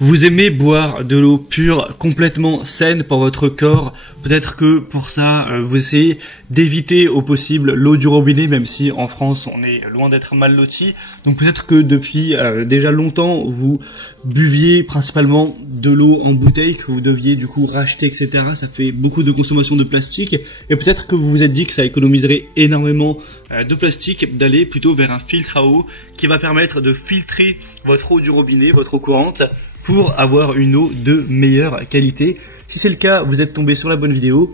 Vous aimez boire de l'eau pure, complètement saine pour votre corps. Peut-être que pour ça, vous essayez d'éviter au possible l'eau du robinet, même si en France, on est loin d'être mal loti. Donc peut-être que depuis déjà longtemps, vous buviez principalement de l'eau en bouteille, que vous deviez du coup racheter, etc. Ça fait beaucoup de consommation de plastique. Et peut-être que vous vous êtes dit que ça économiserait énormément de plastique, d'aller plutôt vers un filtre à eau qui va permettre de filtrer votre eau du robinet, votre eau courante, pour avoir une eau de meilleure qualité. Si c'est le cas, vous êtes tombé sur la bonne vidéo,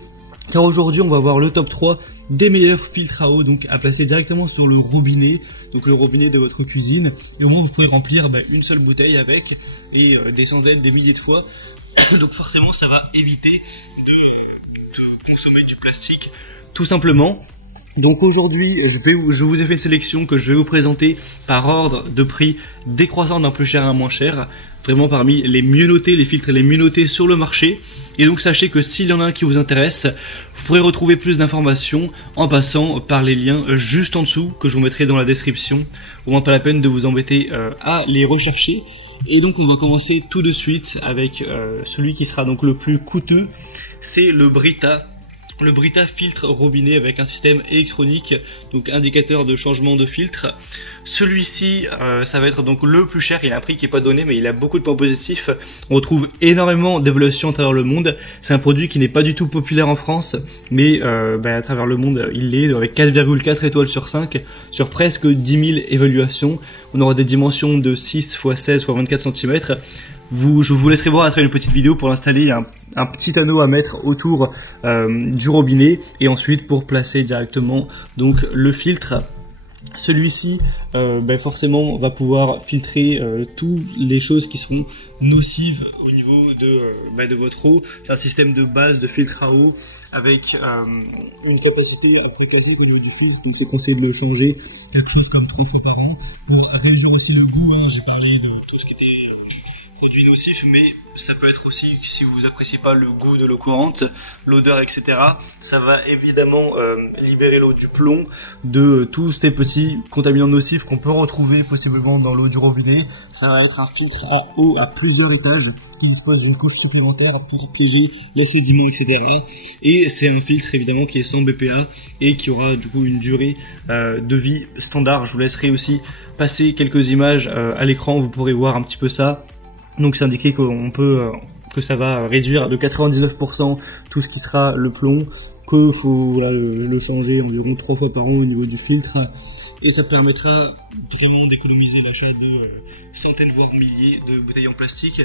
car aujourd'hui on va voir le top 3 des meilleurs filtres à eau, donc à placer directement sur le robinet, donc le robinet de votre cuisine, et au moins vous pourrez remplir une seule bouteille avec, et des centaines, des milliers de fois. Donc forcément ça va éviter de consommer du plastique, tout simplement. Donc aujourd'hui, je vous ai fait une sélection que je vais vous présenter par ordre de prix décroissant d'un plus cher à un moins cher, vraiment parmi les mieux notés, les filtres les mieux notés sur le marché. Et donc sachez que s'il y en a un qui vous intéresse, vous pourrez retrouver plus d'informations en passant par les liens juste en dessous que je vous mettrai dans la description. Au moins pas la peine de vous embêter à les rechercher. Et donc on va commencer tout de suite avec celui qui sera donc le plus coûteux, c'est le Brita. Le Brita filtre robinet avec un système électronique, donc indicateur de changement de filtre. Celui-ci, ça va être donc le plus cher. Il a un prix qui n'est pas donné, mais il a beaucoup de points positifs. On retrouve énormément d'évaluations à travers le monde. C'est un produit qui n'est pas du tout populaire en France, mais à travers le monde, il l'est, avec 4,4 étoiles sur 5, sur presque 10 000 évaluations. On aura des dimensions de 6 x 16 x 24 cm. Je vous laisserai voir à travers une petite vidéo pour installer un petit anneau à mettre autour du robinet, et ensuite pour placer directement donc le filtre. Celui-ci forcément va pouvoir filtrer toutes les choses qui seront nocives au niveau de votre eau. C'est un système de base de filtre à eau avec une capacité à peu près classique au niveau du filtre, donc c'est conseillé de le changer quelque chose comme 3 fois par an pour réduire aussi le goût. J'ai parlé de tout ce qui était produits nocifs, mais ça peut être aussi, si vous appréciez pas le goût de l'eau courante, l'odeur, etc., ça va évidemment libérer l'eau du plomb, de tous ces petits contaminants nocifs qu'on peut retrouver possiblement dans l'eau du robinet. Ça va être un filtre à eau à plusieurs étages qui dispose d'une couche supplémentaire pour piéger les sédiments, etc. Et c'est un filtre évidemment qui est sans BPA et qui aura du coup une durée de vie standard. Je vous laisserai aussi passer quelques images à l'écran, vous pourrez voir un petit peu ça. Donc c'est indiqué que ça va réduire de 99% tout ce qui sera le plomb, que faut le changer environ 3 fois par an au niveau du filtre, et ça permettra vraiment d'économiser l'achat de centaines voire milliers de bouteilles en plastique.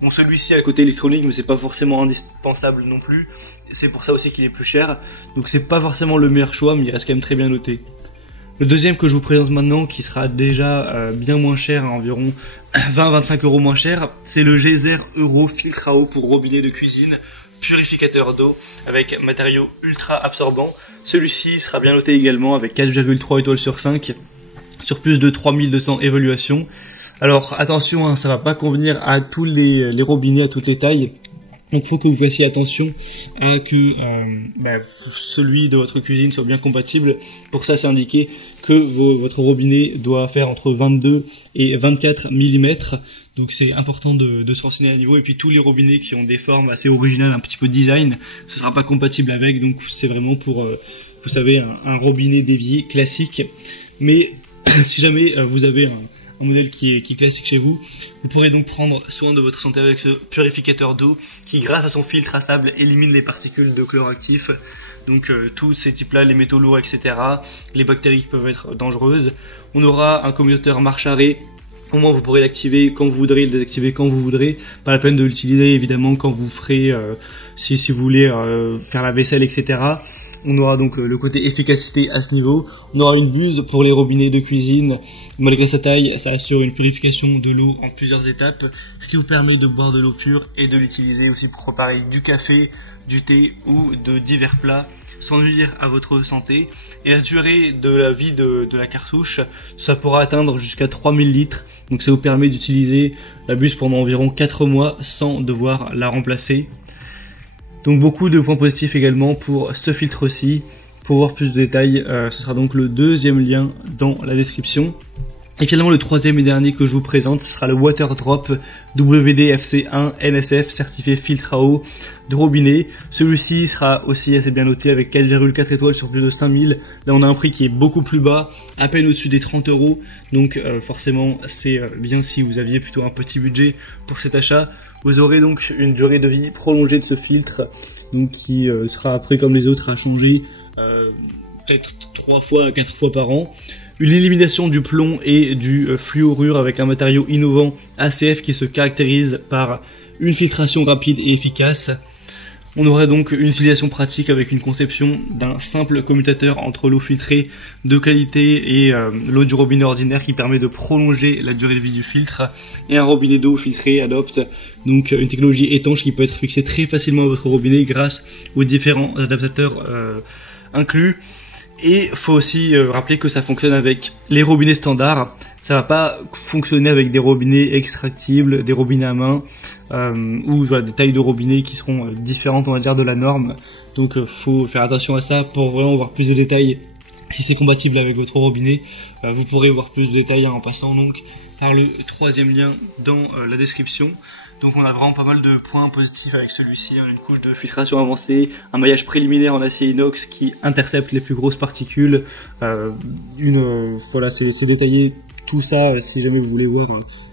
Bon, celui-ci a le côté électronique, mais c'est pas forcément indispensable non plus. C'est pour ça aussi qu'il est plus cher. Donc c'est pas forcément le meilleur choix, mais il reste quand même très bien noté. Le deuxième que je vous présente maintenant, qui sera déjà bien moins cher, à environ 20-25 € moins cher, c'est le Geyser Euro filtre à eau pour robinet de cuisine, purificateur d'eau avec matériaux ultra absorbants. Celui-ci sera bien noté également avec 4,3 étoiles sur 5, sur plus de 3200 évaluations. Alors attention, ça va pas convenir à tous les robinets, à toutes les tailles. Donc il faut que vous fassiez attention à que celui de votre cuisine soit bien compatible. Pour ça, c'est indiqué que votre robinet doit faire entre 22 et 24 mm. Donc c'est important de se renseigner à niveau. Et puis tous les robinets qui ont des formes assez originales, un petit peu design, ce sera pas compatible avec. Donc c'est vraiment pour, vous savez, un robinet d'évier classique. Mais si jamais vous avez un modèle qui est classique chez vous, vous pourrez donc prendre soin de votre santé avec ce purificateur d'eau qui, grâce à son filtre à sable, élimine les particules de chlore actif. Donc tous ces types-là, les métaux lourds, etc., les bactéries qui peuvent être dangereuses. On aura un commutateur marche-arrêt. Au moins vous pourrez l'activer quand vous voudrez, le désactiver quand vous voudrez. Pas la peine de l'utiliser évidemment quand vous ferez, si vous voulez faire la vaisselle, etc. On aura donc le côté efficacité à ce niveau. On aura une buse pour les robinets de cuisine. Malgré sa taille, ça assure une purification de l'eau en plusieurs étapes, ce qui vous permet de boire de l'eau pure et de l'utiliser aussi pour préparer du café, du thé ou de divers plats sans nuire à votre santé. Et la durée de la vie de la cartouche, ça pourra atteindre jusqu'à 3000 litres. Donc ça vous permet d'utiliser la buse pendant environ 4 mois sans devoir la remplacer. Donc beaucoup de points positifs également pour ce filtre-ci. Pour voir plus de détails, ce sera donc le deuxième lien dans la description. Et finalement, le troisième et dernier que je vous présente, ce sera le Water Drop WD-FC1 NSF certifié filtre à eau de robinet. Celui-ci sera aussi assez bien noté avec 4,4 étoiles sur plus de 5000. Là, on a un prix qui est beaucoup plus bas, à peine au-dessus des 30 €. Donc forcément, c'est bien si vous aviez plutôt un petit budget pour cet achat. Vous aurez donc une durée de vie prolongée de ce filtre, donc qui sera après comme les autres à changer peut-être 3 fois à 4 fois par an. Une élimination du plomb et du fluorure avec un matériau innovant ACF qui se caractérise par une filtration rapide et efficace. On aurait donc une utilisation pratique avec une conception d'un simple commutateur entre l'eau filtrée de qualité et l'eau du robinet ordinaire qui permet de prolonger la durée de vie du filtre. Et un robinet d'eau filtré adopte donc une technologie étanche qui peut être fixée très facilement à votre robinet grâce aux différents adaptateurs inclus. Et faut aussi rappeler que ça fonctionne avec les robinets standards. Ça va pas fonctionner avec des robinets extractibles, des robinets à main, ou voilà, des tailles de robinets qui seront différentes, on va dire, de la norme. Donc faut faire attention à ça pour vraiment voir plus de détails. Si c'est compatible avec votre robinet, vous pourrez voir plus de détails en passant donc par le troisième lien dans la description. Donc on a vraiment pas mal de points positifs avec celui-ci. On a une couche de filtration avancée, un maillage préliminaire en acier inox qui intercepte les plus grosses particules. Voilà, c'est détaillé tout ça si jamais vous voulez voir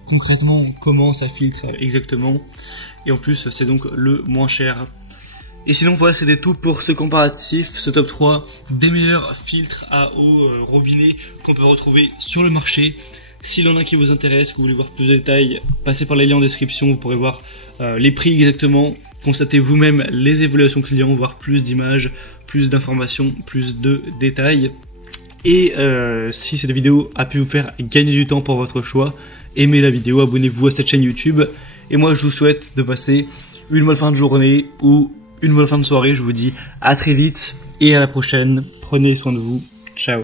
concrètement comment ça filtre exactement. Et en plus c'est donc le moins cher. Et sinon voilà, c'était tout pour ce comparatif, ce top 3 des meilleurs filtres à eau robinet qu'on peut retrouver sur le marché. S'il y en a qui vous intéresse, que vous voulez voir plus de détails, passez par les liens en description, vous pourrez voir les prix exactement, constatez vous-même les évaluations clients, voir plus d'images, plus d'informations, plus de détails. Et si cette vidéo a pu vous faire gagner du temps pour votre choix, aimez la vidéo, abonnez-vous à cette chaîne YouTube. Et moi je vous souhaite de passer une bonne fin de journée ou une bonne fin de soirée. Je vous dis à très vite et à la prochaine. Prenez soin de vous. Ciao.